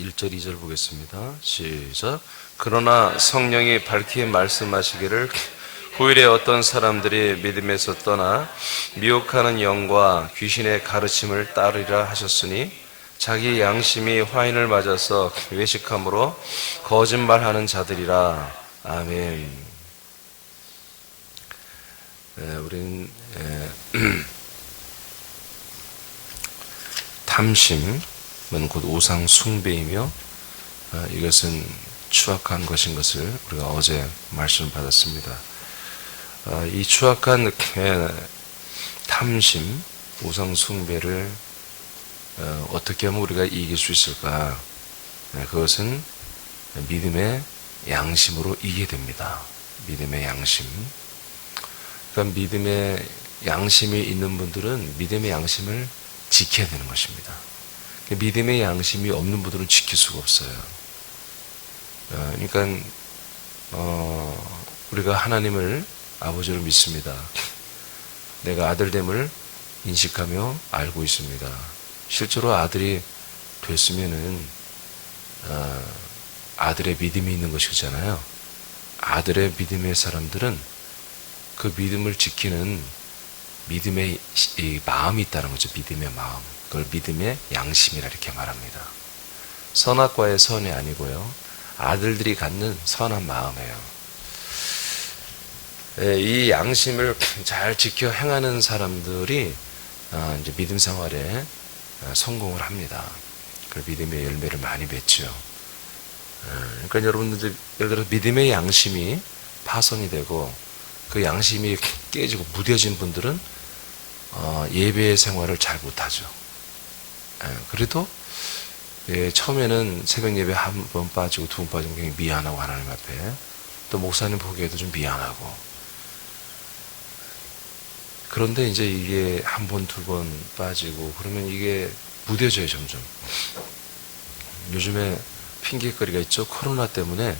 1절, 2절 보겠습니다. 시작. 그러나 성령이 밝히 말씀하시기를 후일에 어떤 사람들이 믿음에서 떠나 미혹하는 영과 귀신의 가르침을 따르리라 하셨으니 자기 양심이 화인을 맞아서 외식함으로 거짓말하는 자들이라. 아멘. 우리는 탐심은 곧 우상 숭배이며 이것은 추악한 것인 것을 우리가 어제 말씀을 받았습니다. 이 추악한 탐심, 우상 숭배를 어떻게 하면 우리가 이길 수 있을까? 그것은 믿음의 양심으로 이기게 됩니다. 믿음의 양심. 그러니까 믿음의 양심이 있는 분들은 믿음의 양심을 지켜야 되는 것입니다. 믿음의 양심이 없는 분들은 지킬 수가 없어요. 그러니까 우리가 하나님을 아버지로 믿습니다. 내가 아들됨을 인식하며 알고 있습니다. 실제로 아들이 됐으면은 아들의 믿음이 있는 것이잖아요. 아들의 믿음의 사람들은 그 믿음을 지키는 믿음의 이 마음이 있다는 거죠. 믿음의 마음. 그걸 믿음의 양심이라 이렇게 말합니다. 선악과의 선이 아니고요. 아들들이 갖는 선한 마음이에요. 이 양심을 잘 지켜 행하는 사람들이 이제 믿음 생활에 성공을 합니다. 그 믿음의 열매를 많이 맺죠. 그러니까 여러분들 예를 들어 믿음의 양심이 파손이 되고 그 양심이 깨지고 무뎌진 분들은 예배 생활을 잘 못하죠. 그래도 처음에는 새벽 예배 한 번 빠지고 두 번 빠지면 굉장히 미안하고 하나님 앞에 또 목사님 보기에도 좀 미안하고 그런데 이제 이게 한 번, 두 번 빠지고 그러면 이게 무뎌져요, 점점. 요즘에 핑계거리가 있죠. 코로나 때문에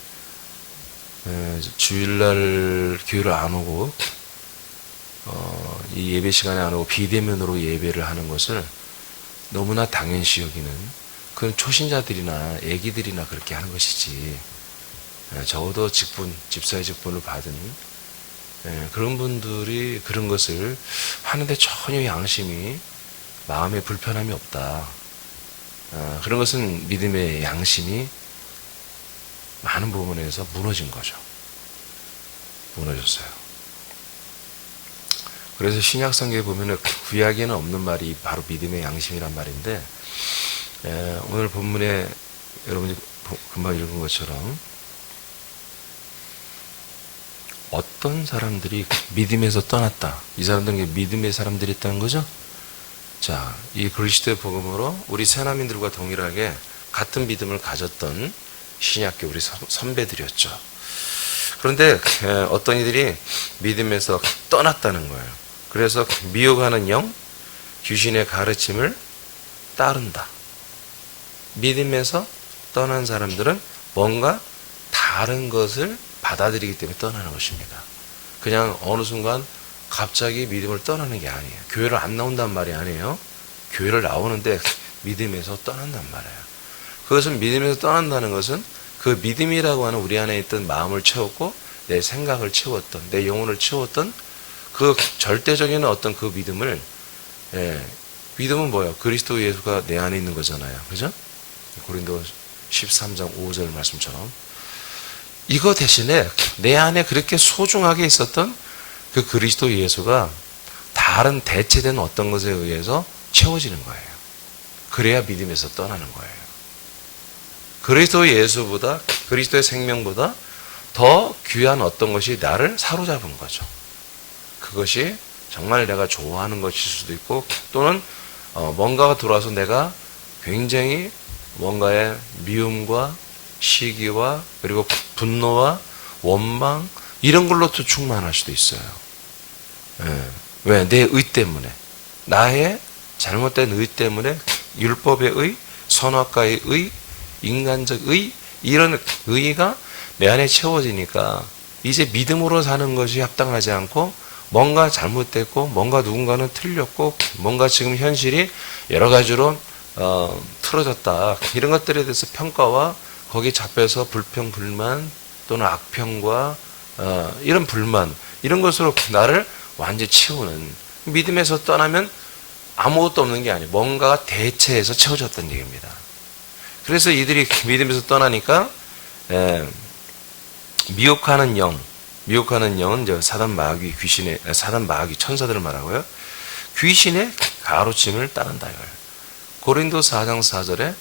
주일날 교회를 안 오고 이 예배 시간에 안 오고 비대면으로 예배를 하는 것을 너무나 당연시 여기는 그런 초신자들이나 애기들이나 그렇게 하는 것이지 적어도 직분, 집사의 직분을 받은 그런 분들이 그런 것을 하는데 전혀 양심이 마음에 불편함이 없다. 그런 것은 믿음의 양심이 많은 부분에서 무너진 거죠. 무너졌어요. 그래서 신약성경에 보면 구약에는 없는 말이 바로 믿음의 양심이란 말인데 오늘 본문에 여러분이 금방 읽은 것처럼 어떤 사람들이 믿음에서 떠났다. 이 사람들은 믿음의 사람들이 있다는 거죠. 자, 이 그리스도의 복음으로 우리 새나민들과 동일하게 같은 믿음을 가졌던 신약교 우리 선배들이었죠. 그런데 어떤 이들이 믿음에서 떠났다는 거예요. 그래서 미혹하는 영, 귀신의 가르침을 따른다. 믿음에서 떠난 사람들은 뭔가 다른 것을 받아들이기 때문에 떠나는 것입니다. 그냥 어느 순간 갑자기 믿음을 떠나는 게 아니에요. 교회를 안 나온단 말이 아니에요. 교회를 나오는데 믿음에서 떠난단 말이에요. 그것은 믿음에서 떠난다는 것은 그 믿음이라고 하는 우리 안에 있던 마음을 채웠고 내 생각을 채웠던 내 영혼을 채웠던 그 절대적인 어떤 그 믿음을 믿음은 뭐예요? 그리스도 예수가 내 안에 있는 거잖아요. 그죠? 고린도 13장 5절 말씀처럼 이거 대신에 내 안에 그렇게 소중하게 있었던 그 그리스도 예수가 다른 대체된 어떤 것에 의해서 채워지는 거예요. 그래야 믿음에서 떠나는 거예요. 그리스도 예수보다 그리스도의 생명보다 더 귀한 어떤 것이 나를 사로잡은 거죠. 그것이 정말 내가 좋아하는 것일 수도 있고 또는 뭔가가 들어와서 내가 굉장히 뭔가의 미움과 시기와 그리고 분노와 원망 이런 걸로도 충만할 수도 있어요. 왜? 내 의 때문에 나의 잘못된 의 때문에 율법의 의, 선악과의 의, 인간적 의 이런 의가 내 안에 채워지니까 이제 믿음으로 사는 것이 합당하지 않고 뭔가 잘못됐고 뭔가 누군가는 틀렸고 뭔가 지금 현실이 여러 가지로 틀어졌다. 이런 것들에 대해서 평가와 거기에 잡혀서 불평, 불만 또는 악평과 이런 불만 이런 것으로 나를 완전히 채우는 믿음에서 떠나면 아무것도 없는 게 아니에요. 뭔가가 대체해서 채워졌다는 얘기입니다. 그래서 이들이 믿음에서 떠나니까 미혹하는 영은 이제 사단 마귀 귀신의 사단 마귀 천사들을 말하고요. 귀신의 가로침을 따른다 이거예요. 고린도 4장 4절에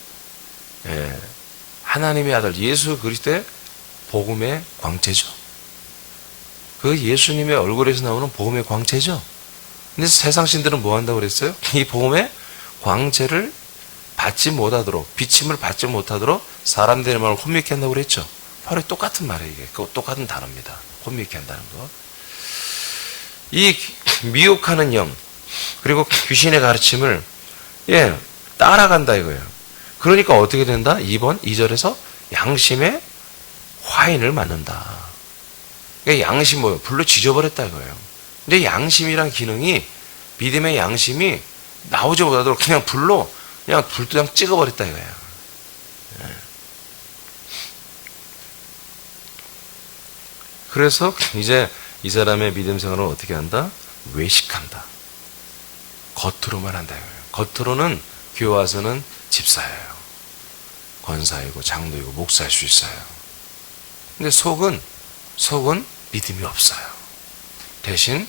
하나님의 아들 예수 그리스도의 복음의 광채죠. 그 예수님의 얼굴에서 나오는 복음의 광채죠. 근데 세상 신들은 뭐 한다고 그랬어요? 이 복음의 광채를 받지 못하도록 비침을 받지 못하도록 사람들의 마음을 혼미케 한다고 그랬죠. 바로 똑같은 말이에요. 이게 똑같은 단어입니다. 혼미케 한다는 거. 이 미혹하는 영 그리고 귀신의 가르침을 따라간다 이거예요. 그러니까 어떻게 된다? 2절에서 양심의 화인을 맞는다. 그러니까 양심 뭐예요? 불로 지져버렸다 이거예요. 근데 양심이란 기능이 믿음의 양심이 나오지 못하도록 그냥 불로 그냥 불도장 찍어버렸다 이거예요. 그래서 이제 이 사람의 믿음 생활을 어떻게 한다? 외식한다. 겉으로만 한다 이거예요. 겉으로는 교회 와서는 집사예요. 권사이고 장로이고 목사일 수 있어요. 근데 속은 믿음이 없어요. 대신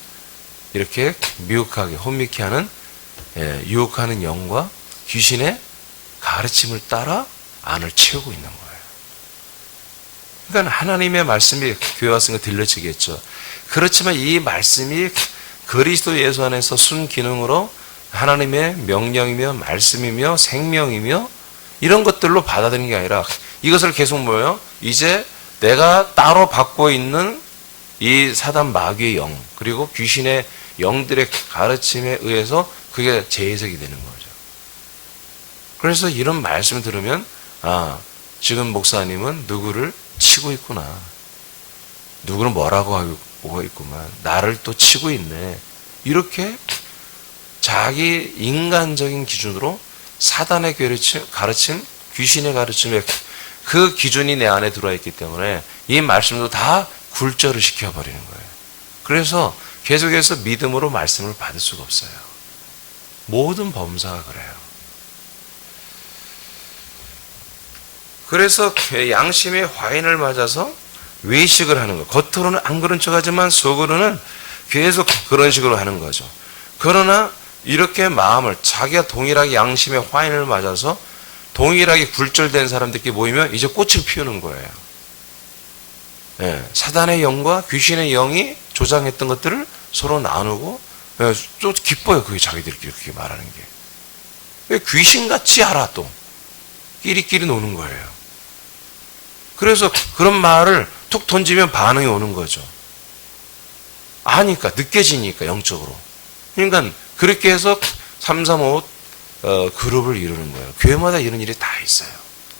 이렇게 미혹하게 혼미케 하는 유혹하는 영과 귀신의 가르침을 따라 안을 채우고 있는 거예요. 그러니까 하나님의 말씀이 교회 왔으니까 들려지겠죠. 그렇지만 이 말씀이 그리스도 예수 안에서 순기능으로 하나님의 명령이며 말씀이며 생명이며 이런 것들로 받아들이는 게 아니라 이것을 계속 뭐예요? 이제 내가 따로 받고 있는 이 사단 마귀의 영 그리고 귀신의 영들의 가르침에 의해서 그게 재해석이 되는 거죠. 그래서 이런 말씀을 들으면 지금 목사님은 누구를 치고 있구나. 누구는 뭐라고 하고 있구만. 나를 또 치고 있네. 이렇게 자기 인간적인 기준으로 사단의 가르침, 귀신의 가르침에 그 기준이 내 안에 들어와 있기 때문에 이 말씀도 다 굴절을 시켜버리는 거예요. 그래서 계속해서 믿음으로 말씀을 받을 수가 없어요. 모든 범사가 그래요. 그래서 양심의 화인을 맞아서 외식을 하는 거. 겉으로는 안 그런 척하지만 속으로는 계속 그런 식으로 하는 거죠. 그러나 이렇게 마음을 자기가 동일하게 양심의 화인을 맞아서 동일하게 굴절된 사람들끼리 모이면 이제 꽃을 피우는 거예요. 사단의 영과 귀신의 영이 조장했던 것들을 서로 나누고 또 기뻐요. 그게 자기들끼리 그렇게 말하는 게. 귀신같이 알아 또. 끼리끼리 노는 거예요. 그래서 그런 말을 툭 던지면 반응이 오는 거죠. 아니까 느껴지니까 영적으로. 그러니까 그렇게 해서 335 그룹을 이루는 거예요. 교회마다 이런 일이 다 있어요.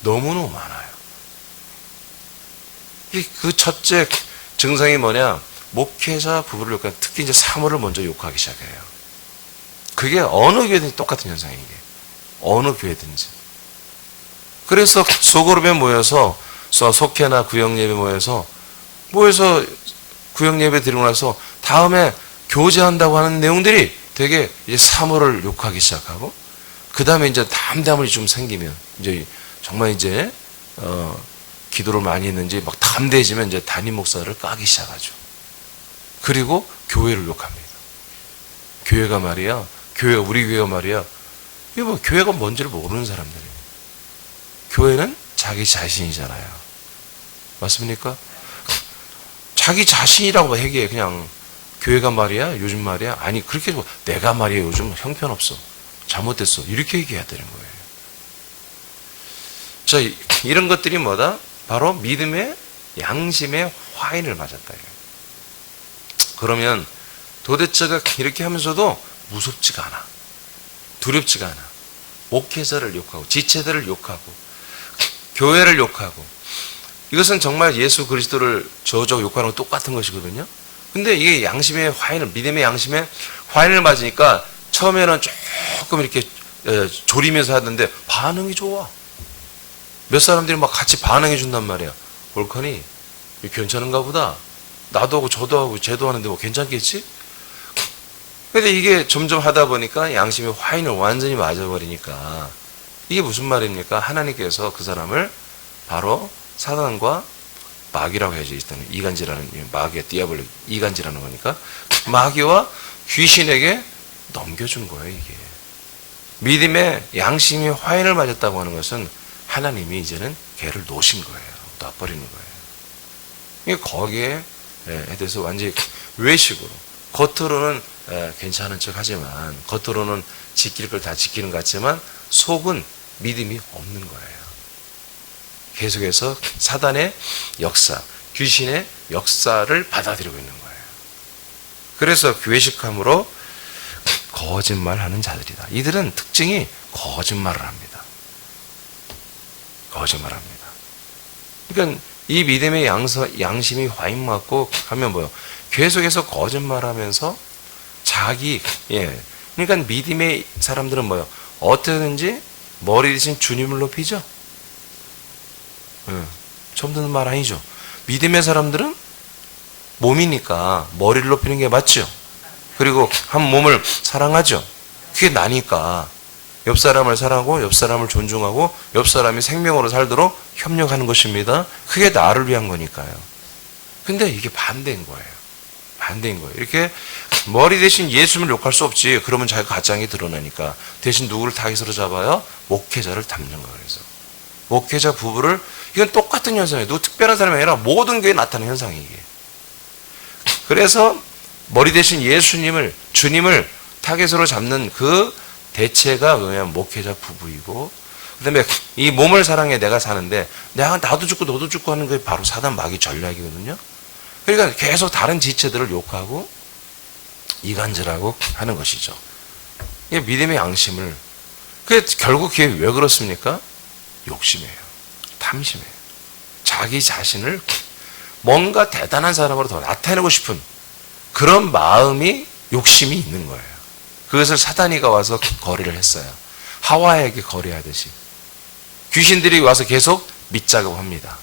너무너무 많아요. 그 첫째 증상이 뭐냐? 목회자 부부를 욕하는 특히 이제 사모를 먼저 욕하기 시작해요. 그게 어느 교회든지 똑같은 현상이에요. 어느 교회든지. 그래서 소그룹에 모여서 속회나 구역예배 모여서 구역예배 드리고 나서 다음에 교제한다고 하는 내용들이 되게 이제 사모를 욕하기 시작하고 그 다음에 이제 담담이 좀 생기면 이제 정말 이제 기도를 많이 했는지 막 담대해지면 이제 담임 목사를 까기 시작하죠. 그리고 교회를 욕합니다. 우리 교회가 말이야. 이게 뭐 교회가 뭔지를 모르는 사람들이에요. 교회는 자기 자신이잖아요. 맞습니까? 자기 자신이라고 얘기해. 그냥 교회가 말이야, 요즘 말이야. 아니 그렇게 내가 말이야 요즘 형편없어. 잘못됐어. 이렇게 얘기해야 되는 거예요. 자, 이런 것들이 뭐다? 바로 믿음의 양심의 화인을 맞았다. 그러면 도대체가 이렇게 하면서도 무섭지가 않아. 두렵지가 않아. 목회자를 욕하고 지체들을 욕하고 교회를 욕하고 이것은 정말 예수 그리스도를 저주하고 욕하는 거 똑같은 것이거든요. 근데 이게 양심의 화인을 믿음의 양심의 화인을 맞으니까 처음에는 조금 이렇게 졸이면서 하는데 반응이 좋아. 몇 사람들이 막 같이 반응해 준단 말이야. 볼커니 괜찮은가 보다. 나도 하고 저도 하고 쟤도 하는데 뭐 괜찮겠지? 근데 이게 점점 하다 보니까 양심이 화인을 완전히 맞아버리니까 이게 무슨 말입니까? 하나님께서 그 사람을 바로 사단과 마귀라고 해야지. 일단 이간질하는, 마귀가 디아블로 이간질하는 거니까 마귀와 귀신에게 넘겨준 거예요. 이게 믿음의 양심이 화인을 맞았다고 하는 것은 하나님이 이제는 걔를 놓으신 거예요. 놔버리는 거예요. 이게 거기에 대해서 완전히 외식으로 겉으로는 괜찮은 척 하지만, 겉으로는 지킬 걸 다 지키는 것 같지만 속은 믿음이 없는 거예요. 계속해서 사단의 역사, 귀신의 역사를 받아들이고 있는 거예요. 그래서 외식함으로 거짓말하는 자들이다. 이들은 특징이 거짓말을 합니다. 거짓말합니다. 그러니까 이 믿음의 양심이 화인 맞고 하면 뭐요? 계속해서 거짓말하면서 자기, 그러니까 믿음의 사람들은 뭐요? 어떻게든지 머리 대신 주님을 높이죠. 처음 듣는 말 아니죠. 믿음의 사람들은 몸이니까 머리를 높이는 게 맞죠. 그리고 한 몸을 사랑하죠. 그게 나니까 옆 사람을 사랑하고 옆 사람을 존중하고 옆 사람이 생명으로 살도록 협력하는 것입니다. 그게 나를 위한 거니까요. 근데 이게 반대인 거예요. 반대인 거예요. 이렇게 머리 대신 예수님을 욕할 수 없지. 그러면 자기가 가장이 드러나니까. 대신 누구를 타깃으로 잡아요? 목회자를 담는 거예요. 그래서 목회자 부부를, 이건 똑같은 현상이에요. 누구 특별한 사람이 아니라 모든 교회에 나타나는 현상이에요. 이게. 그래서 머리 대신 예수님을, 주님을 타깃으로 잡는 그 대체가 뭐냐면 목회자 부부이고, 그 다음에 이 몸을 사랑해 내가 사는데 나도 죽고 너도 죽고 하는 게 바로 사단 마귀 전략이거든요. 그러니까 계속 다른 지체들을 욕하고 이간질하고 하는 것이죠. 이게 믿음의 양심을, 그게 결국 그게 왜 그렇습니까? 욕심이에요. 탐심이에요. 자기 자신을 뭔가 대단한 사람으로 더 나타내고 싶은 그런 마음이, 욕심이 있는 거예요. 그것을 사단이가 와서 거래를 했어요. 하와에게 거래하듯이. 귀신들이 와서 계속 밑작업합니다.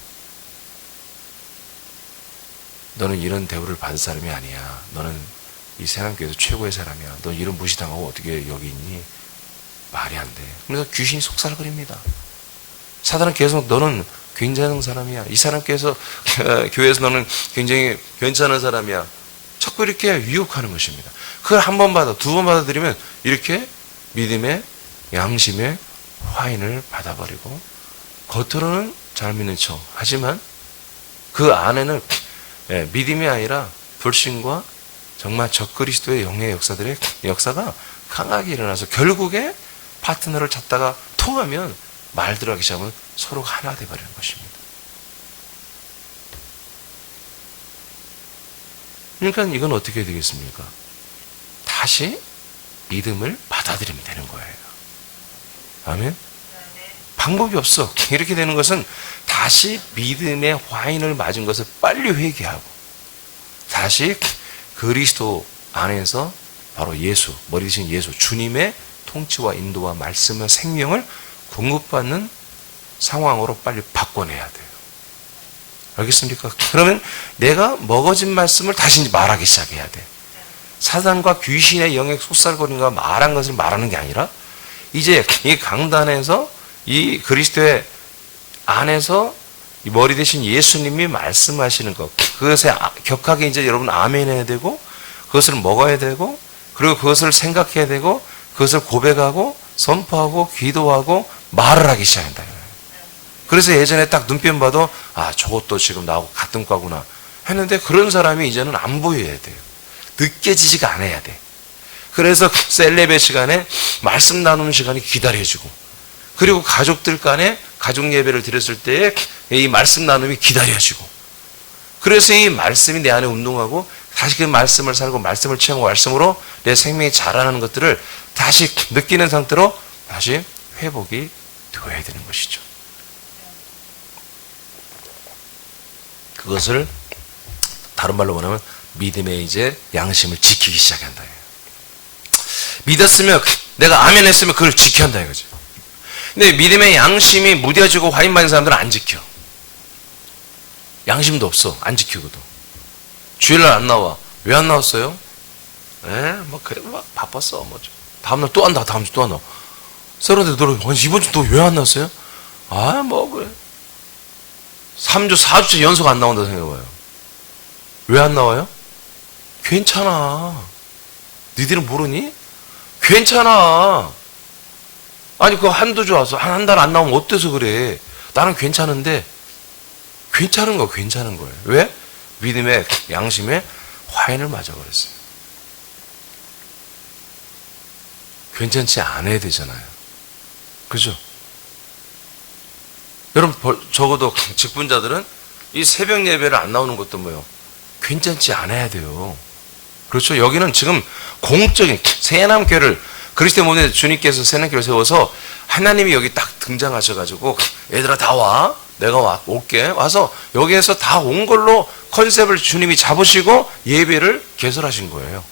너는 이런 대우를 받을 사람이 아니야. 너는 이 세상교회에서 최고의 사람이야. 너 이런 무시당하고 어떻게 여기 있니? 말이 안 돼. 그래서 귀신이 속살거립니다. 사단은 계속 너는 굉장한 사람이야. 이 사람께서 교회에서 너는 굉장히 괜찮은 사람이야. 자꾸 이렇게 유혹하는 것입니다. 그걸 한 번 받아, 두 번 받아들이면 이렇게 믿음의 양심의 화인을 받아버리고 겉으로는 잘 믿는 척 하지만 그 안에는 믿음이 아니라 불신과 정말 적그리스도의 영의 역사가 강하게 일어나서 결국에 파트너를 찾다가 통하면 말들 하기 시작하면 서로가 하나 되어버리는 것입니다. 그러니까 이건 어떻게 되겠습니까? 다시 믿음을 받아들이면 되는 거예요. 아멘? 방법이 없어. 이렇게 되는 것은 다시 믿음의 화인을 맞은 것을 빨리 회개하고 다시 그리스도 안에서 바로 예수, 머리 대신 예수, 주님의 통치와 인도와 말씀과 생명을 공급받는 상황으로 빨리 바꿔내야 돼요. 알겠습니까? 그러면 내가 먹어진 말씀을 다시 말하기 시작해야 돼. 사단과 귀신의 영에 속살거리는가 말한 것을 말하는 게 아니라 이제 이 강단에서 이 그리스도의 안에서 이 머리 대신 예수님이 말씀하시는 것, 그것에 격하게 이제 여러분 아멘 해야 되고 그것을 먹어야 되고 그리고 그것을 생각해야 되고 그것을 고백하고 선포하고 기도하고 말을 하기 시작한다. 그래서 예전에 딱 눈빛 봐도 아 저것도 지금 나하고 같은 과구나 했는데 그런 사람이 이제는 안 보여야 돼요. 느껴지지가 않아야 돼. 그래서 셀레베 시간에 말씀 나누는 시간이 기다려지고 그리고 가족들 간에 가족 예배를 드렸을 때에 이 말씀 나눔이 기다려지고 그래서 이 말씀이 내 안에 운동하고 다시 그 말씀을 살고 말씀을 체험하고 말씀으로 내 생명이 자라나는 것들을 다시 느끼는 상태로 다시 회복이 되어야 되는 것이죠. 그것을 다른 말로 말하면 믿음의 이제 양심을 지키기 시작한다. 믿었으면 내가 아멘 했으면 그걸 지켜야 한다 이거지. 근데 믿음의 양심이 무뎌지고 화인 받은 사람들은 안 지켜. 양심도 없어. 안 지키고도. 주일날 안 나와. 왜 안 나왔어요? 뭐 그래 막 바빴어. 뭐 다음날 또 한다. 다음 주 또 한다. 새로운데 너 이번 주 또 왜 안 나왔어요? 뭐 그래. 3주 4주째 연속 안 나온다 생각해봐요. 왜 안 나와요? 괜찮아. 니들은 모르니? 괜찮아. 아니 그거 한두 주 와서 한 달 안 나오면 어때서 그래? 나는 괜찮은데 괜찮은 거 괜찮은 거예요. 왜? 믿음의 양심에 화인을 맞아버렸어요. 괜찮지 않아야 되잖아요. 그죠? 여러분 적어도 직분자들은 이 새벽 예배를 안 나오는 것도 뭐예요? 괜찮지 않아야 돼요. 그렇죠? 여기는 지금 공적인 새남교회를 그리스도의 몸에 주님께서 새남교회를 세워서 하나님이 여기 딱 등장하셔가지고 얘들아 다 와. 내가 올게. 와서 여기에서 다 온 걸로 컨셉을 주님이 잡으시고 예배를 개설하신 거예요.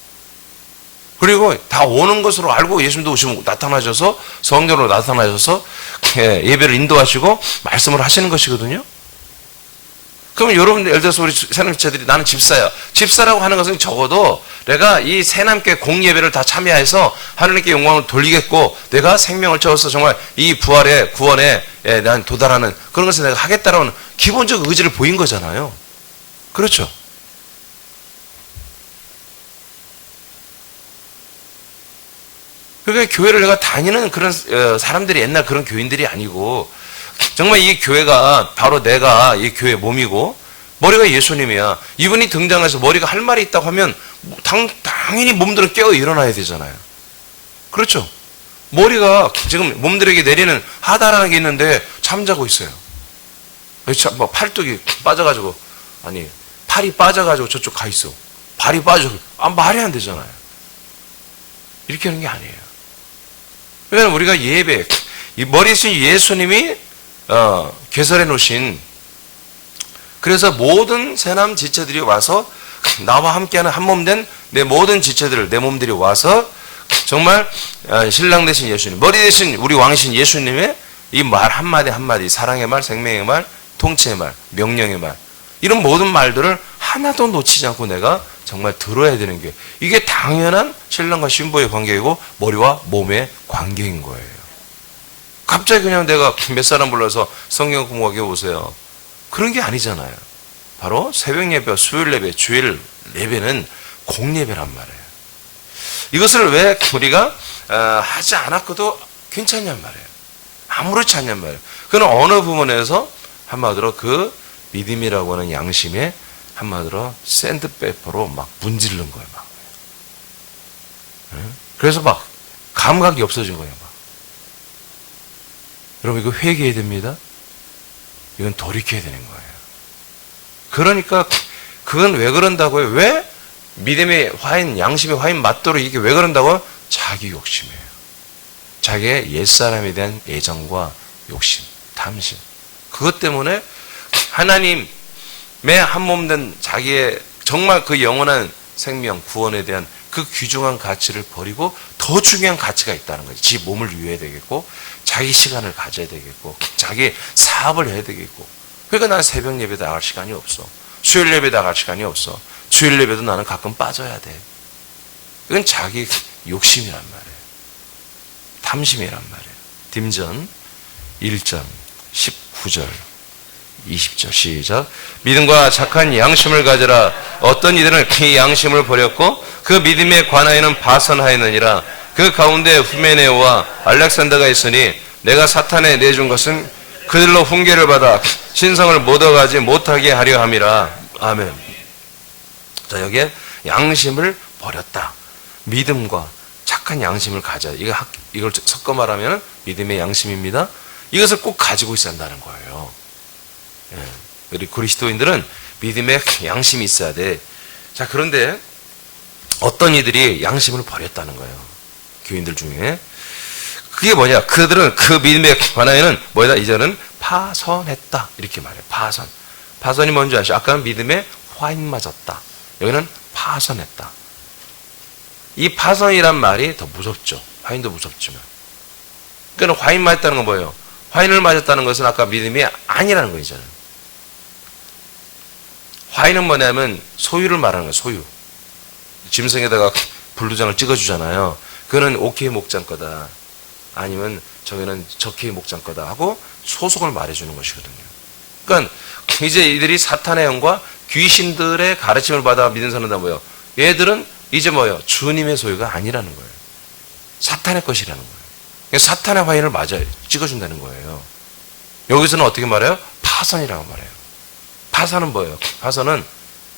그리고 다 오는 것으로 알고 예수님도 오시면 나타나셔서 성령으로 나타나셔서 예배를 인도하시고 말씀을 하시는 것이거든요. 그러면 여러분들 예를 들어서 우리 새남교회들이 나는 집사야. 집사라고 하는 것은 적어도 내가 이 새남교회 공예배를 다 참여해서 하나님께 영광을 돌리겠고 내가 생명을 채워서 정말 이 부활의 구원에 난 도달하는 그런 것을 내가 하겠다라는 기본적 의지를 보인 거잖아요. 그렇죠? 그러니까 교회를 내가 다니는 그런 사람들이 옛날 그런 교인들이 아니고 정말 이 교회가 바로 내가 이 교회의 몸이고 머리가 예수님이야. 이분이 등장해서 머리가 할 말이 있다고 하면 당연히 몸들은 깨어 일어나야 되잖아요. 그렇죠? 머리가 지금 몸들에게 내리는 하다라는 게 있는데 잠자고 있어요. 뭐 팔뚝이 빠져가지고 아니 팔이 빠져가지고 저쪽 가 있어. 발이 빠져서 말이 안 되잖아요. 이렇게 하는 게 아니에요. 그러니까 우리가 예배 이 머리에 쓰신 예수님이 개설해 놓으신 그래서 모든 새남 지체들이 와서 나와 함께하는 한 몸 된 내 모든 지체들 내 몸들이 와서 정말 신랑 되신 예수님 머리 되신 우리 왕이신 예수님의 이 말 한마디 한마디 사랑의 말 생명의 말 통치의 말 명령의 말 이런 모든 말들을 하나도 놓치지 않고 내가 정말 들어야 되는 게 이게 당연한 신랑과 신부의 관계이고 머리와 몸의 관계인 거예요. 갑자기 그냥 내가 몇 사람 불러서 성경 공부하게 오세요. 그런 게 아니잖아요. 바로 새벽 예배, 수요일 예배, 주일 예배는 공예배란 말이에요. 이것을 왜 우리가 하지 않았고도 괜찮냔 말이에요. 아무렇지 않냔 말이에요. 그는 어느 부분에서 한마디로 그 믿음이라고 하는 양심에 한마디로 샌드페퍼로 막 문지르는 거예요. 막. 그래서 막 감각이 없어진 거예요. 막. 여러분 이거 회개해야 됩니다. 이건 돌이켜야 되는 거예요. 그러니까 그건 왜 그런다고요? 왜 믿음의 화인, 양심의 화인 맞도록 이게 왜 그런다고요? 자기 욕심이에요. 자기의 옛사람에 대한 애정과 욕심, 탐심. 그것 때문에 하나님의 한 몸 된 자기의 정말 그 영원한 생명, 구원에 대한 그 귀중한 가치를 버리고 더 중요한 가치가 있다는 거지. 지 몸을 위해야 되겠고 자기 시간을 가져야 되겠고 자기 사업을 해야 되겠고 그러니까 나는 새벽 예배 나갈 시간이 없어. 수요일 예배 나갈 시간이 없어. 주일 예배도 나는 가끔 빠져야 돼. 이건 자기 욕심이란 말이에요. 탐심이란 말이에요. 딤전 1장 19절 20절 시작. 믿음과 착한 양심을 가져라. 어떤 이들은 그 양심을 버렸고 그 믿음에 관하여는 파선하였느니라. 그 가운데 후메네오와 알렉산더가 있으니 내가 사탄에 내준 것은 그들로 훈계를 받아 신성을 못 얻어가지 못하게 하려 함이라. 아멘. 자, 여기에 양심을 버렸다. 믿음과 착한 양심을 가져야. 이걸 섞어 말하면 믿음의 양심입니다. 이것을 꼭 가지고 있어야 한다는 거예요. 우리 그리스도인들은 믿음의 양심이 있어야 돼. 자, 그런데 어떤 이들이 양심을 버렸다는 거예요. 교인들 중에. 그게 뭐냐? 그들은 그 믿음에 관하여는 뭐다? 이제는 파선했다. 이렇게 말해요. 파선. 파선이 뭔지 아시죠? 아까는 믿음에 화인 맞았다. 여기는 파선했다. 이 파선이란 말이 더 무섭죠. 화인도 무섭지만. 그러니까 화인 맞았다는 건 뭐예요? 화인을 맞았다는 것은 아까 믿음이 아니라는 거잖아요. 화인은 뭐냐면 소유를 말하는 거예요. 소유. 짐승에다가 분류장을 찍어주잖아요. 그거는 오케이 목장 거다. 아니면 저기는 저케이 목장 거다 하고 소속을 말해주는 것이거든요. 그러니까 이제 이들이 사탄의 영과 귀신들의 가르침을 받아 믿는 사람들 뭐예요? 얘들은 이제 뭐예요? 주님의 소유가 아니라는 거예요. 사탄의 것이라는 거예요. 사탄의 화인을 맞아 찍어준다는 거예요. 여기서는 어떻게 말해요? 파선이라고 말해요. 파선은 뭐예요? 파선은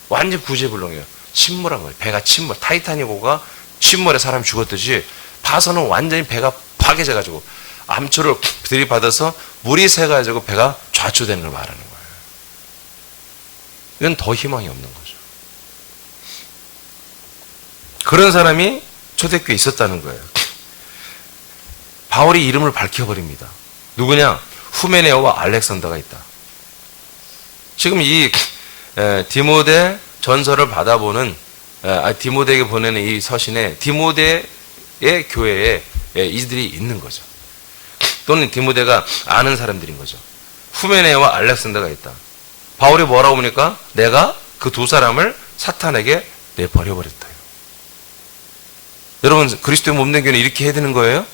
완전 구제불능이에요. 침몰한 거예요. 배가 침몰. 타이타닉호가 침몰에 사람이 죽었듯이 파선은 완전히 배가 파괴져가지고 암초를 들이받아서 물이 새가지고 배가 좌초되는 걸 말하는 거예요. 이건 더 희망이 없는 거죠. 그런 사람이 초대교회에 있었다는 거예요. 바울이 이름을 밝혀버립니다. 누구냐? 후메네오와 알렉산더가 있다. 지금 이 디모데 전서를 받아보는 디모데에게 보내는 이 서신에 디모데의 교회에 이들이 있는 거죠. 또는 디모데가 아는 사람들인 거죠. 후메네오와 알렉산더가 있다. 바울이 뭐라고 보니까 내가 그 두 사람을 사탄에게 내버려버렸다. 여러분 그리스도의 몸된 교회는 이렇게 해야 되는 거예요?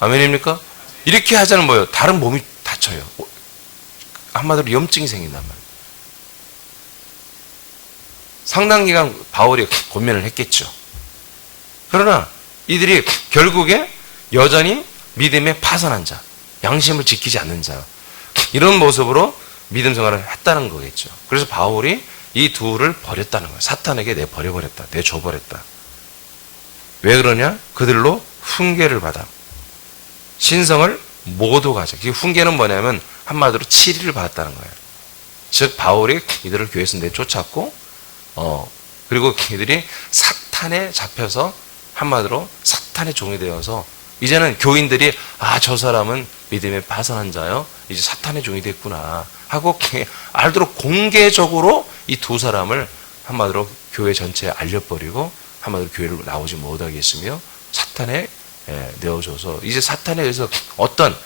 아멘입니까? 이렇게 하자는 뭐예요? 다른 몸이 다쳐요. 한마디로 염증이 생긴단 말이에요. 상당 기간 바울이 고민을 했겠죠. 그러나 이들이 결국에 여전히 믿음에 파선한 자, 양심을 지키지 않는 자, 이런 모습으로 믿음 생활을 했다는 거겠죠. 그래서 바울이 이 둘을 버렸다는 거예요. 사탄에게 내버려버렸다. 내줘버렸다. 왜 그러냐? 그들로 훈계를 받아 신성을 모두 가져. 훈계는 뭐냐면 한마디로 치리를 받았다는 거예요. 즉 바울이 이들을 교회에서 내쫓았고 그리고 이들이 사탄에 잡혀서 한마디로 사탄의 종이 되어서 이제는 교인들이 저 사람은 믿음에 파선한 자요. 이제 사탄의 종이 됐구나 하고 알도록 공개적으로 이 두 사람을 한마디로 교회 전체에 알려버리고 한마디로 교회를 나오지 못하게 했으며 사탄에 내어줘서 이제 사탄에 의해서 어떤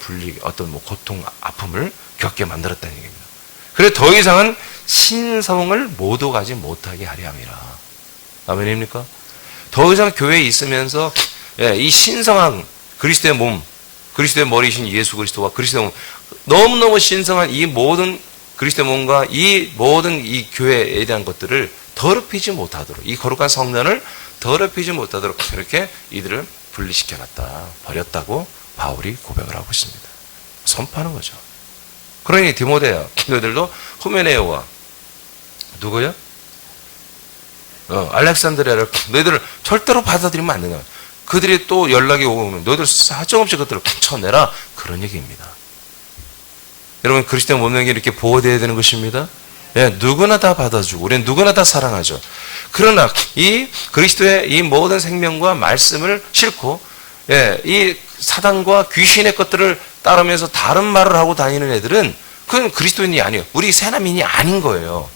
분리, 어떤 뭐 고통, 아픔을 겪게 만들었다는 얘기입니다. 그래서 더 이상은 신성을 모두 가지 못하게 하려 함이라. 아멘입니까? 더 이상 교회에 있으면서 이 신성한 그리스도의 몸, 그리스도의 머리이신 예수 그리스도와 그리스도의 몸, 너무너무 신성한 이 모든 그리스도의 몸과 이 모든 이 교회에 대한 것들을 더럽히지 못하도록, 이 거룩한 성전을 더럽히지 못하도록 이렇게 이들을 분리시켜놨다, 버렸다고 바울이 고백을 하고 있습니다. 선포하는 거죠. 그러니 디모데야, 너희들도 후메네오와 누구야? 알렉산드리아를 너희들을 절대로 받아들이면 안 된다. 그들이 또 연락이 오면 너희들 사정없이 그들을 쳐내라. 그런 얘기입니다. 여러분 그리스도의 몸량이 이렇게 보호되어야 되는 것입니다. 누구나 다 받아주고 우리는 누구나 다 사랑하죠. 그러나 이 그리스도의 이 모든 생명과 말씀을 싣고 이 사단과 귀신의 것들을 따르면서 다른 말을 하고 다니는 애들은 그건 그리스도인이 아니에요. 우리 새남인이 아닌 거예요.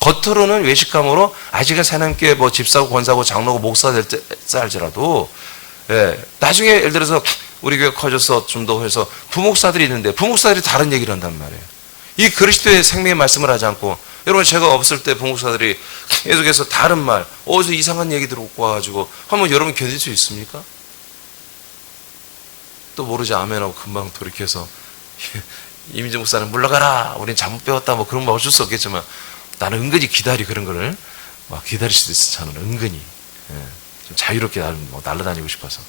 겉으로는 외식감으로 아직은 새남교회 뭐 집사고 권사고 장로고 목사 될지라도 나중에 예를 들어서 우리 교회 커져서 좀 더 해서 부목사들이 있는데 부목사들이 다른 얘기를 한단 말이에요. 이 그리스도의 생명의 말씀을 하지 않고 여러분 제가 없을 때 부목사들이 계속해서 다른 말 어디서 이상한 얘기 들고 와가지고 한번 여러분 견딜 수 있습니까? 또 모르지 아멘하고 금방 돌이켜서 이민정 목사는 물러가라 우린 잘못 배웠다 뭐 그런 거 어쩔 수 없겠지만 나는 은근히 그런 거를 막 기다릴 수도 있어. 저는 은근히 좀 자유롭게 날아다니고 싶어서.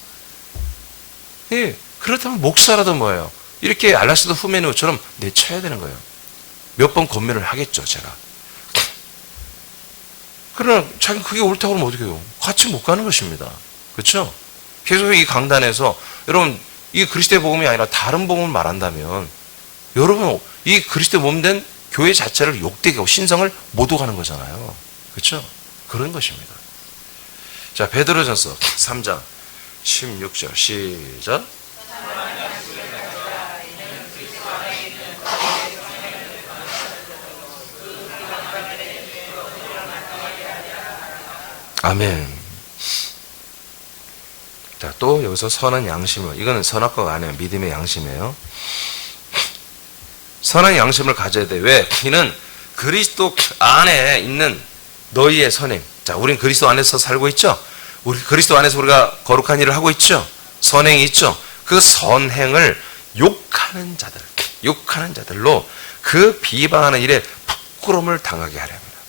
그렇다면 목사라도 뭐예요? 이렇게 알렉산더 후메네오처럼 내쳐야 되는 거예요. 몇 번 권면을 하겠죠, 제가. 그러나 자기는 그게 옳다고 하면 어떻게 해요? 같이 못 가는 것입니다. 그렇죠? 계속 이 강단에서 여러분 이 그리스도의 복음이 아니라 다른 복음을 말한다면 여러분 이 그리스도의 몸된 교회 자체를 욕되게 하고 신성을 못 오가는 거잖아요. 그렇죠? 그런 것입니다. 자, 베드로전서 3장 16절 시작. 아멘. 또 여기서 선한 양심을, 이거는 선악과가 아니에요. 믿음의 양심이에요. 선한 양심을 가져야 돼. 왜? 이는 그리스도 안에 있는 너희의 선행. 자, 우린 그리스도 안에서 살고 있죠? 우리 그리스도 안에서 우리가 거룩한 일을 하고 있죠? 선행이 있죠? 그 선행을 욕하는 자들로 그 비방하는 일에 부끄러움을 당하게 하려 합니다.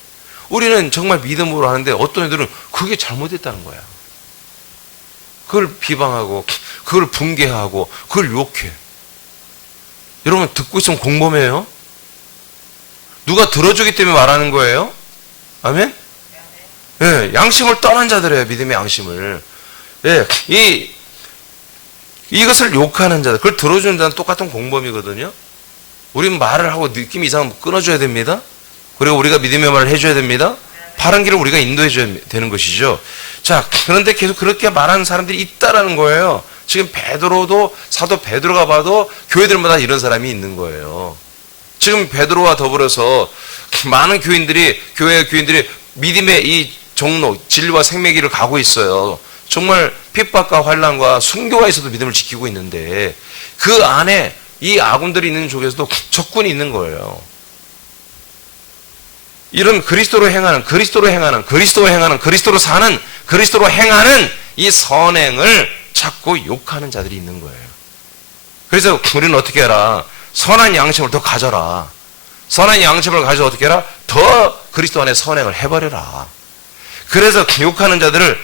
우리는 정말 믿음으로 하는데 어떤 애들은 그게 잘못됐다는 거야. 그걸 비방하고, 그걸 붕괴하고, 그걸 욕해. 여러분, 듣고 있으면 공범해요? 누가 들어주기 때문에 말하는 거예요? 아멘? 예, 양심을 떠난 자들이에요, 믿음의 양심을. 예, 이것을 욕하는 자들, 그걸 들어주는 자는 똑같은 공범이거든요? 우리는 말을 하고 느낌 이상은 끊어줘야 됩니다. 그리고 우리가 믿음의 말을 해줘야 됩니다. 바른 길을 우리가 인도해줘야 되는 것이죠. 자, 그런데 계속 그렇게 말하는 사람들이 있다라는 거예요. 지금 베드로도, 사도 베드로가 봐도 교회들마다 이런 사람이 있는 거예요. 지금 베드로와 더불어서 많은 교회 교인들이 믿음의 이 종로, 진리와 생명의 길을 가고 있어요. 정말 핍박과 환난과 순교가 있어도 믿음을 지키고 있는데 그 안에 이 아군들이 있는 쪽에서도 적군이 있는 거예요. 이런 그리스도로 행하는, 그리스도로 사는, 그리스도로 행하는 이 선행을 찾고 욕하는 자들이 있는 거예요. 그래서 우리는 어떻게 해라? 선한 양심을 더 가져라. 선한 양심을 가져 어떻게 해라? 더 그리스도 안에 선행을 해버려라. 그래서 욕하는 자들을,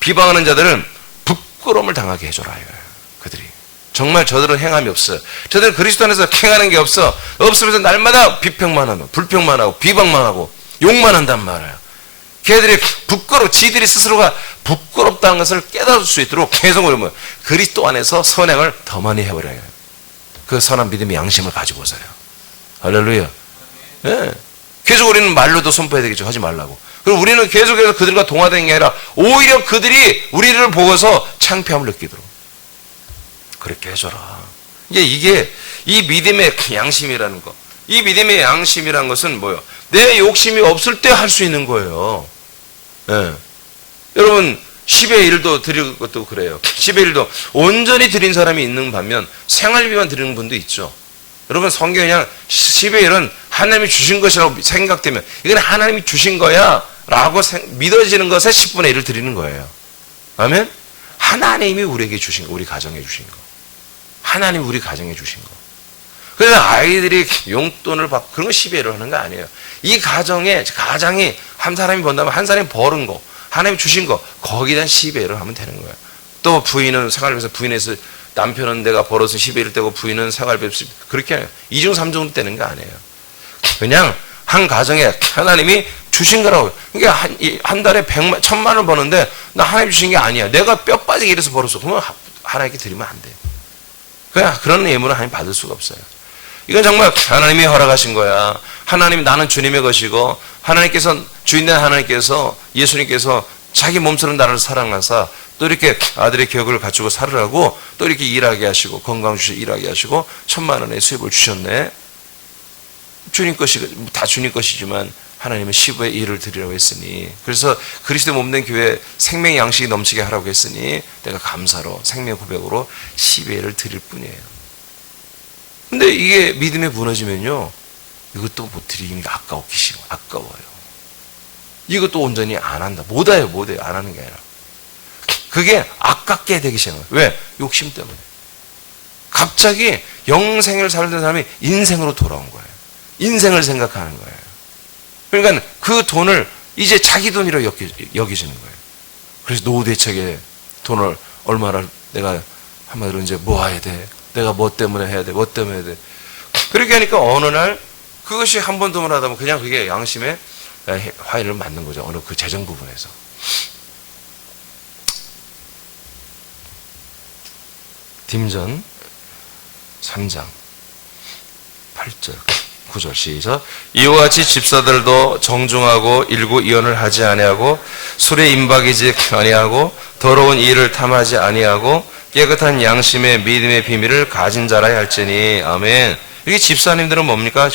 비방하는 자들은 부끄러움을 당하게 해줘라. 그들이. 정말 저들은 행함이 없어요. 저들은 그리스도 안에서 행하는 게 없어. 없으면서 날마다 비평만 하고, 불평만 하고, 비방만 하고, 욕만 한단 말이에요. 걔들이 지들이 스스로가 부끄럽다는 것을 깨달을 수 있도록 계속 그러면 그리스도 안에서 선행을 더 많이 해버려요. 그 선한 믿음의 양심을 가지고서요. 할렐루야. 예. 계속 우리는 말로도 선포해야 되겠죠. 하지 말라고. 그리고 우리는 계속해서 그들과 동화되는 게 아니라 오히려 그들이 우리를 보고서 창피함을 느끼도록 그렇게 해줘라. 이게 이 믿음의 양심이라는 거. 이 믿음의 양심이라는 것은 뭐예요? 내 욕심이 없을 때 할 수 있는 거예요. 예. 여러분 10의 1도 드릴 것도 그래요. 10의 1도 온전히 드린 사람이 있는 반면 생활비만 드리는 분도 있죠. 여러분 성경에 그냥 10의 1은 하나님이 주신 것이라고 생각되면 이건 하나님이 주신 거야 라고 믿어지는 것에 10분의 1을 드리는 거예요. 아멘? 하나님이 우리에게 주신 거, 우리 가정에 주신 거. 하나님이 우리 가정에 주신 거. 그래서 아이들이 용돈을 받고 그런 거 10의 1을 하는 거 아니에요. 이 가장이 한 사람이 번다면 한 사람이 버는 거, 하나님이 주신 거, 거기에 대한 10의 1을 하면 되는 거예요. 또 부인은 생활비에서 부인에서 남편은 내가 벌어서 10의 1을 떼고 부인은 생활비 그렇게 해요. 2중 3중으로 떼는 거 아니에요. 그냥 한 가정에 하나님이 주신 거라고요. 그러니까 한 달에 1,000만 원 버는데 나 하나님 주신 게 아니야. 내가 뼈 빠지게 일해서 벌었어. 그러면 하나님께 드리면 안 돼. 그냥 그런 예물은 하나님 받을 수가 없어요. 이건 정말 하나님이 허락하신 거야. 하나님 나는 주님의 것이고 하나님께서 주인된 하나님께서 예수님께서 자기 몸처럼 나를 사랑하사 또 이렇게 아들의 기억을 갖추고 살으라고 또 이렇게 일하게 하시고 건강 주시고 일하게 하시고 1,000만 원의 수입을 주셨네. 주님 것이 다 주님 것이지만 하나님은 10의 1을 드리라고 했으니 그래서 그리스도 몸된 교회 생명의 양식이 넘치게 하라고 했으니 내가 감사로 생명 고백으로 10의 1을 드릴 뿐이에요. 근데 이게 믿음에 무너지면요 이것도 못 드리는 게 아까워요. 이것도 온전히 안 한다. 못해요. 안 하는 게 아니라 그게 아깝게 되기 시작해요. 왜? 욕심 때문에. 갑자기 영생을 살던 사람이 인생으로 돌아온 거예요. 인생을 생각하는 거예요. 그러니까 그 돈을 이제 자기 돈이라고 여기시는 거예요. 그래서 노후 대책에 돈을 얼마나 내가 한마디로 이제 모아야 돼. 내가 뭐 때문에 해야 돼. 뭐 때문에 해야 돼. 그렇게 하니까 어느 날 그것이 한 번 두 번 하다 보면 그냥 그게 양심에 화해를 맞는 거죠. 어느 그 재정 부분에서. 딤전 3장 8절 9절 시작. 이와 같이 집사들도 정중하고 일구이언을 하지 아니하고 술에 임박이지 아니하고 더러운 일을 탐하지 아니하고 깨끗한 양심의 믿음의 비밀을 가진 자라야 할지니. 아멘. 이게 집사님들은 뭡니까?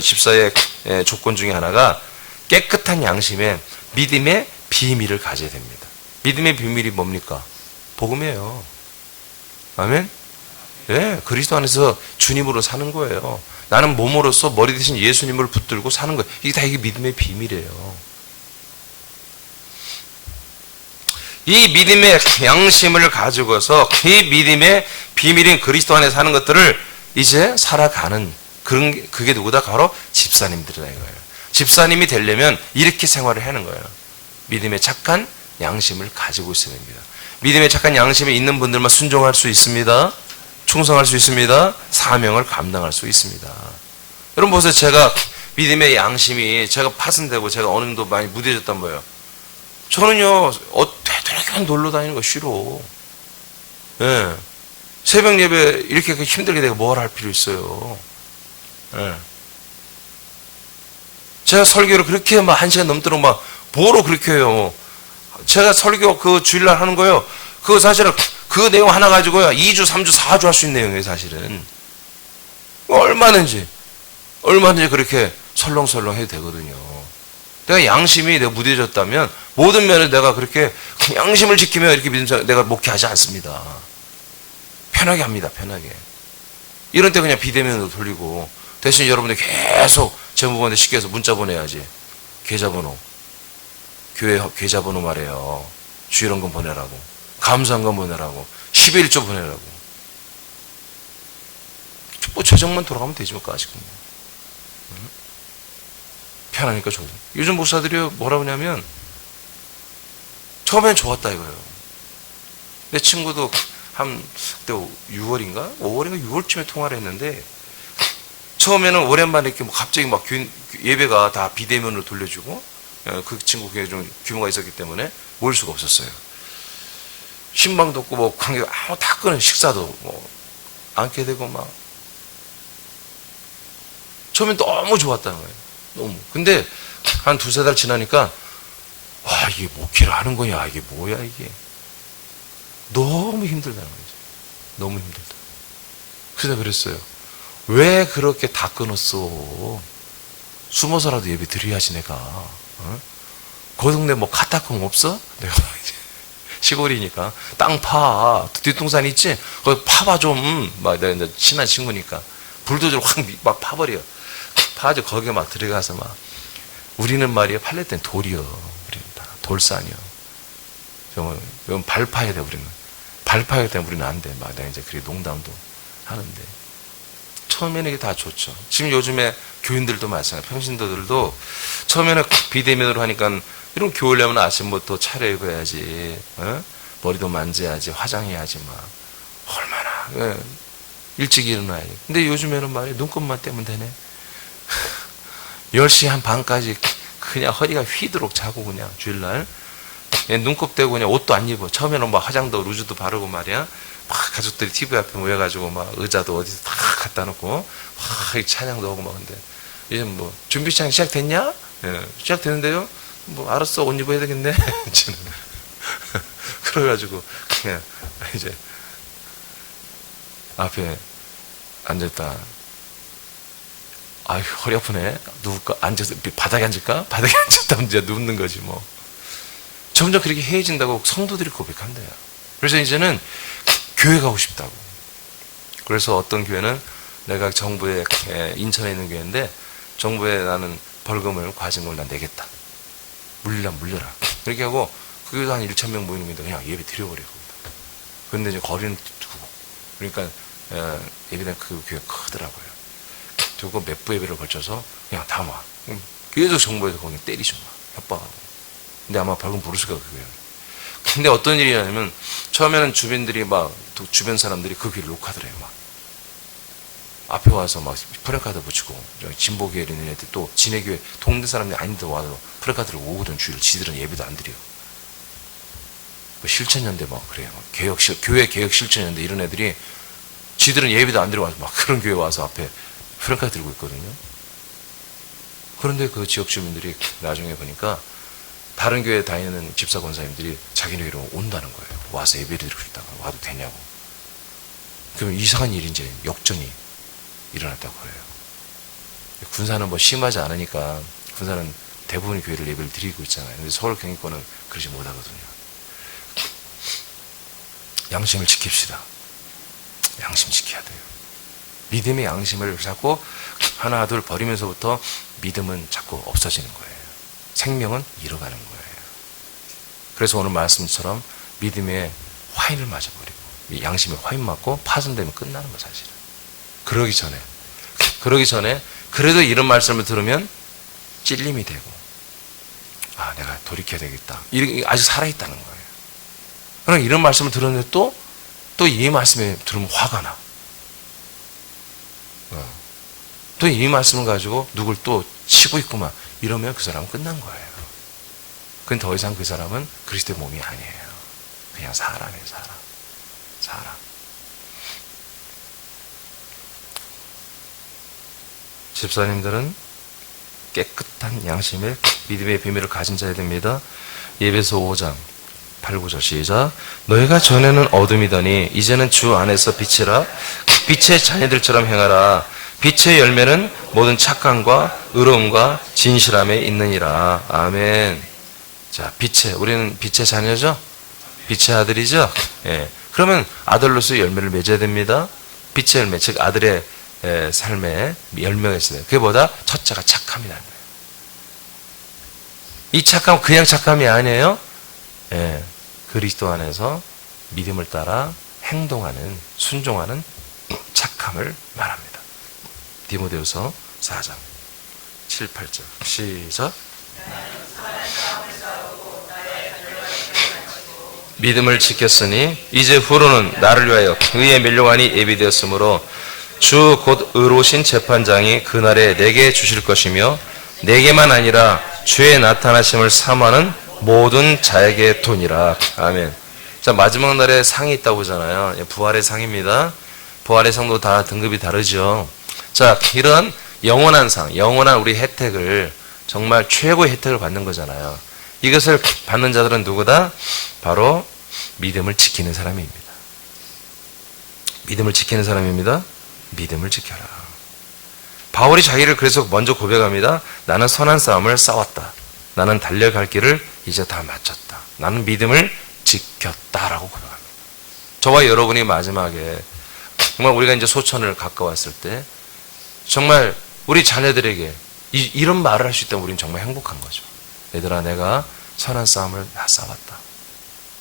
집사의 조건 중에 하나가 깨끗한 양심의 믿음의 비밀을 가져야 됩니다. 믿음의 비밀이 뭡니까? 복음이에요. 아멘? 예, 그리스도 안에서 주님으로 사는 거예요. 나는 몸으로서 머리 대신 예수님을 붙들고 사는 거예요. 이게 믿음의 비밀이에요. 이 믿음의 양심을 가지고서 이 믿음의 비밀인 그리스도 안에 사는 것들을 이제 살아가는 그게 누구다? 바로 집사님들이다 이거예요. 집사님이 되려면 이렇게 생활을 하는 거예요. 믿음의 착한 양심을 가지고 있어야 됩니다. 믿음의 착한 양심이 있는 분들만 순종할 수 있습니다. 충성할 수 있습니다. 사명을 감당할 수 있습니다. 여러분 보세요. 제가 믿음의 양심이 제가 파손되고 제가 어느 정도 많이 무뎌졌단 거예요. 저는요, 되도록이면 놀러 다니는 거 싫어. 예. 새벽 예배 이렇게 힘들게 내가 뭘 할 필요 있어요. 예. 제가 설교를 그렇게 막 1시간 넘도록 막 뭐로 그렇게 해요. 제가 설교 그 주일날 하는 거요. 그거 사실은 그 내용 하나 가지고요. 2주, 3주, 4주 할 수 있는 내용이에요, 사실은. 얼마든지 그렇게 설렁설렁 해도 되거든요. 내가 양심이 내가 무뎌졌다면 모든 면에 내가 그렇게 양심을 지키며 이렇게 믿으면서 내가 목회하지 않습니다. 편하게 합니다, 편하게. 이런 때 그냥 비대면으로 돌리고 대신 여러분들 계속 재무부한테 시켜서 문자 보내야지. 계좌번호. 교회 계좌번호 말이에요. 주일원금 보내라고. 감사한금 보내라고. 11조 보내라고. 뭐 재정만 돌아가면 되지 뭐까 아직은. 편하니까 좋고. 요즘 목사들이 뭐라 그러냐면 처음엔 좋았다 이거예요. 내 친구도 그때 6월인가? 5월인가 6월쯤에 통화를 했는데 처음에는 오랜만에 이렇게 갑자기 막 예배가 다 비대면으로 돌려주고 그 친구 그게 좀 규모가 있었기 때문에 모일 수가 없었어요. 신방도 없고 뭐 관계가 다 끊은 식사도 뭐 않게 되고 막 처음엔 너무 좋았다는 거예요. 너무. 근데 한 2-3달 지나니까 와 이게 목회를 하는 거냐 이게 뭐야 이게 너무 힘들다는 거죠. 너무 힘들다. 그래서 그랬어요. 왜 그렇게 다 끊었어? 숨어서라도 예배 드려야지 내가. 어? 그 동네 뭐 카타콤 없어? 내가 이제 시골이니까 땅 파. 뒷동산 있지? 거기 파봐 좀. 막 내가 이제 친한 친구니까 불도저로 확 막 파버려. 파죠. 거기에 막 들어가서 막 우리는 말이야 팔릴 땐 돌이요. 우리는 다 돌산이요. 이건 발 파야 돼 우리는. 발 파야 되면 우리는 안 돼. 막 내가 이제 그래 농담도 하는데 처음에는 이게 다 좋죠. 지금 요즘에 교인들도 마찬가지. 평신도들도 처음에는 비대면으로 하니까 이런 교회려면 아침부터 차려입어야지. 어? 머리도 만져야지. 화장해야지 막. 얼마나 일찍 일어나야지. 근데 요즘에는 말이야 눈곱만 떼면 되네. 10시 한 반까지 그냥 허리가 휘도록 자고 그냥 주일날 눈곱 떼고 그냥 옷도 안 입어. 처음에는 막 화장도 루즈도 바르고 말이야. 막 가족들이 TV 앞에 모여가지고 막 의자도 어디서 다 갖다 놓고 막 찬양도 하고 막 근데 이제 뭐 준비창 시작됐냐? 예, 시작되는데요. 뭐 알았어 옷 입어야 되겠네. 그래가지고 그냥 이제 앞에 앉았다. 아유 허리 아프네. 누울까? 앉아서 바닥에 앉을까? 바닥에 앉았다면 이제 눕는 거지 뭐. 점점 그렇게 해해진다고 성도들이 고백한대요. 그래서 이제는 교회 가고 싶다고. 그래서 어떤 교회는 내가 정부에 인천에 있는 교회인데 정부에 나는 벌금을 과징금을 난 내겠다. 물리려면 물려라. 그렇게 하고 그 교회도 한 1,000명 모이는 건데 그냥 예배 드려버려. 그런데 이제 거리는 두고 그러니까 예배당 그 교회가 크더라고요. 두고 몇 부 예배를 걸쳐서 그냥 다 와. 계속 정부에서 거기 때리죠. 협박하고. 근데 아마 벌금 부르실 거예요. 근데 어떤 일이냐면 처음에는 주민들이 막 주변 사람들이 그 길을 욕하더래요. 막 앞에 와서 막 프랜카드 붙이고 진보교회 있는 애들 또 진해교회 동네 사람들이 아닌데 와서 프랜카드를 오거든. 주일 지들은 예배도 안 드려. 실천연대 막 그래요. 교회 개혁 실천연대 이런 애들이 지들은 예배도 안 드려 와서 막 그런 교회 와서 앞에 프랜카드 들고 있거든요. 그런데 그 지역 주민들이 나중에 보니까 다른 교회 다니는 집사 권사님들이 자기네로 온다는 거예요. 와서 예배를 드리고 싶다고. 와도 되냐고. 그럼 이상한 일이 이제 역전이 일어났다고 그래요. 군사는 뭐 심하지 않으니까 군사는 대부분의 교회를 예배를 드리고 있잖아요. 근데 서울 경기권은 그러지 못하거든요. 양심을 지킵시다. 양심 지켜야 돼요. 믿음의 양심을 자꾸 하나 둘 버리면서부터 믿음은 자꾸 없어지는 거예요. 생명은 잃어가는 거예요. 그래서 오늘 말씀처럼 믿음의 화인을 맞아버리고 양심의 화인 맞고 파손되면 끝나는 거 사실은. 그러기 전에 그래도 이런 말씀을 들으면 찔림이 되고 내가 돌이켜야 되겠다. 이게 아직 살아있다는 거예요. 그럼 이런 말씀을 들었는데 또 이 말씀에 들으면 화가 나. 또 이 말씀을 가지고 누굴 또 치고 있구만. 이러면 그 사람은 끝난 거예요. 그건 더 이상 그 사람은 그리스도의 몸이 아니에요. 그냥 사람이에요. 사람. 집사님들은 깨끗한 양심의 믿음의 비밀을 가진 자야 됩니다. 에베소 5장 8, 9절 시작. 너희가 전에는 어둠이더니 이제는 주 안에서 빛이라. 빛의 자녀들처럼 행하라. 빛의 열매는 모든 착함과 의로움과 진실함에 있느니라. 아멘. 자, 우리는 빛의 자녀죠? 빛의 아들이죠? 예. 그러면 아들로서 열매를 맺어야 됩니다. 빛의 열매, 즉 아들의 삶에 열매가 있어요. 그게 뭐다? 첫째가 착함이라는 거예요. 이 착함 그냥 착함이 아니에요. 예. 그리스도 안에서 믿음을 따라 행동하는, 순종하는 착함을 말합니다. 디모데후서 4장 7, 8절 시작. 믿음을 지켰으니 이제 후로는 나를 위하여 의의 멸류관이 예비되었으므로 주 곧 의로우신 재판장이 그날에 내게 주실 것이며 내게만 아니라 주의 나타나심을 사모하는 모든 자에게 도니라. 아멘. 자, 마지막 날에 상이 있다고 하잖아요. 부활의 상입니다. 부활의 상도 다 등급이 다르죠. 자, 이런 영원한 상, 영원한 우리 혜택을, 정말 최고의 혜택을 받는 거잖아요. 이것을 받는 자들은 누구다? 바로 믿음을 지키는 사람입니다. 믿음을 지키는 사람입니다. 믿음을 지켜라. 바울이 자기를 그래서 먼저 고백합니다. 나는 선한 싸움을 싸웠다. 나는 달려갈 길을 이제 다 마쳤다. 나는 믿음을 지켰다라고 고백합니다. 저와 여러분이 마지막에 정말 우리가 이제 소천을 가까웠을 때 정말 우리 자녀들에게 이런 말을 할 수 있다면 우리는 정말 행복한 거죠. 얘들아, 내가 선한 싸움을 다 싸웠다.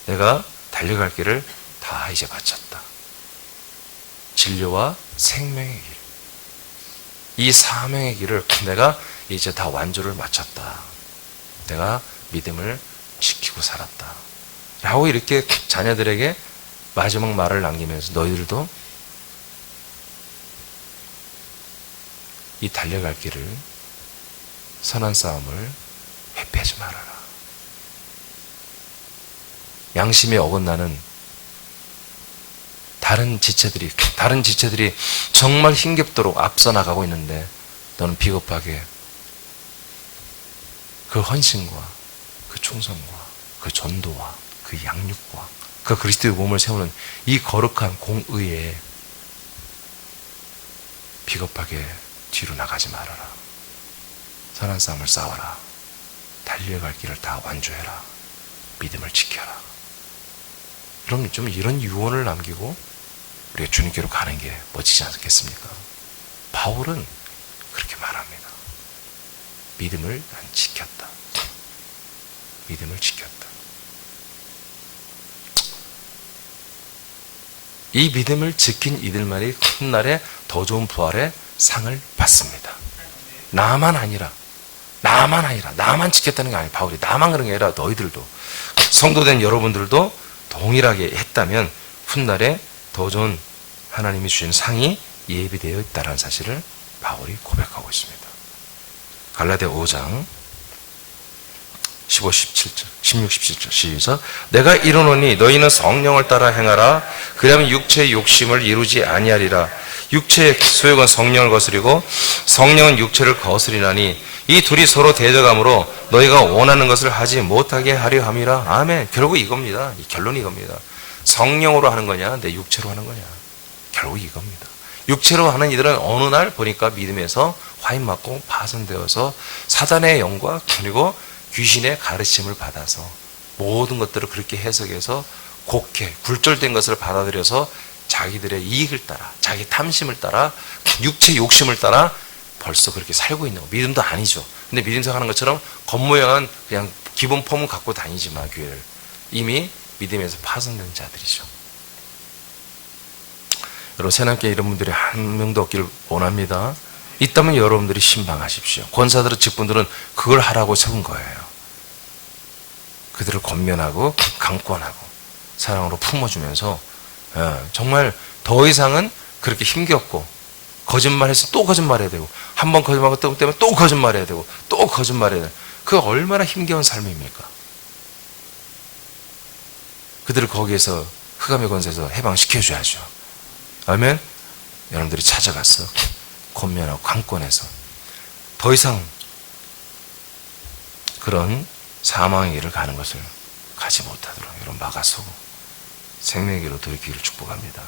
내가 달려갈 길을 다 이제 마쳤다. 진료와 생명의 길, 이 사명의 길을 내가 이제 다 완주를 마쳤다. 내가 믿음을 지키고 살았다. 라고 이렇게 자녀들에게 마지막 말을 남기면서 너희들도 이 달려갈 길을, 선한 싸움을 회피하지 말아라. 양심에 어긋나는 다른 지체들이 정말 힘겹도록 앞서 나가고 있는데 너는 비겁하게 그 헌신과 그 충성과 그 전도와 그 양육과 그 그리스도의 몸을 세우는 이 거룩한 공의에 비겁하게 뒤로 나가지 말아라. 선한 싸움을 싸워라. 달려갈 길을 다 완주해라. 믿음을 지켜라. 그럼 좀 이런 유언을 남기고 우리가 주님께로 가는 게 멋지지 않겠습니까? 바울은 그렇게 말합니다. 믿음을 난 지켰다. 믿음을 지켰다. 이 믿음을 지킨 이들만이 훗날에 더 좋은 부활의 상을 받습니다. 나만 지켰다는 게 아니에요. 바울이 나만 그런 게 아니라 너희들도, 성도된 여러분들도 동일하게 했다면 훗날에 더 좋은 하나님이 주신 상이 예비되어 있다는 사실을 바울이 고백하고 있습니다. 갈라디아 5장 15, 17절, 16, 17절 시작. 내가 이르노니 너희는 성령을 따라 행하라. 그러면 육체의 욕심을 이루지 아니하리라. 육체의 소욕은 성령을 거스리고 성령은 육체를 거스리나니 이 둘이 서로 대적함으로 너희가 원하는 것을 하지 못하게 하려 함이라. 아멘. 결국 이겁니다. 결론이 이겁니다. 성령으로 하는 거냐, 내 육체로 하는 거냐. 결국 이겁니다. 육체로 하는 이들은 어느 날 보니까 믿음에서 화인 맞고 파손되어서 사단의 영과 그리고 귀신의 가르침을 받아서 모든 것들을 그렇게 해석해서 곡해 굴절된 것을 받아들여서 자기들의 이익을 따라, 자기 탐심을 따라, 육체 욕심을 따라 벌써 그렇게 살고 있는 거. 믿음도 아니죠. 근데 믿음 생활하는 것처럼 겉모양은 그냥 기본 폼은 갖고 다니지만 교회를 이미 믿음에서 파손된 자들이죠. 여러분, 새남께 이런 분들이 한 명도 없기를 원합니다. 있다면 여러분들이 신방하십시오. 권사들은 직분들은 그걸 하라고 세운 거예요. 그들을 권면하고 강권하고 사랑으로 품어주면서 정말 더 이상은 그렇게 힘겹고 거짓말해서 또 거짓말해야 되고 한 번 거짓말하고 때문에 또 거짓말해야 되고 또 거짓말해야 되고 그 얼마나 힘겨운 삶입니까? 그들을 거기에서 흑암의 권세에서 해방시켜줘야죠. 아멘. 여러분들이 찾아가서 권면하고 강권해서 더 이상 그런 사망의 길을 가는 것을 가지 못하도록 여러분 막아서고 생명의 길로 돌이키기를 축복합니다.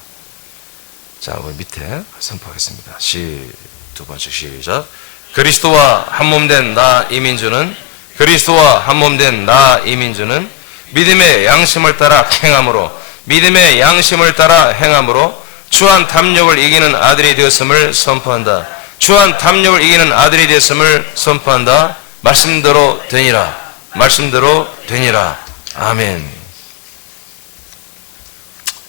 자, 우리 밑에 선포하겠습니다. 두 번째 시작. 그리스도와 한몸된 나 이민주는 그리스도와 한몸된 나 이민주는 믿음의 양심을 따라 행함으로 믿음의 양심을 따라 행함으로 주한 탐욕을 이기는 아들이 되었음을 선포한다. 주한 탐욕을 이기는 아들이 되었음을 선포한다. 말씀대로 되니라. 말씀대로 되니라. 아멘.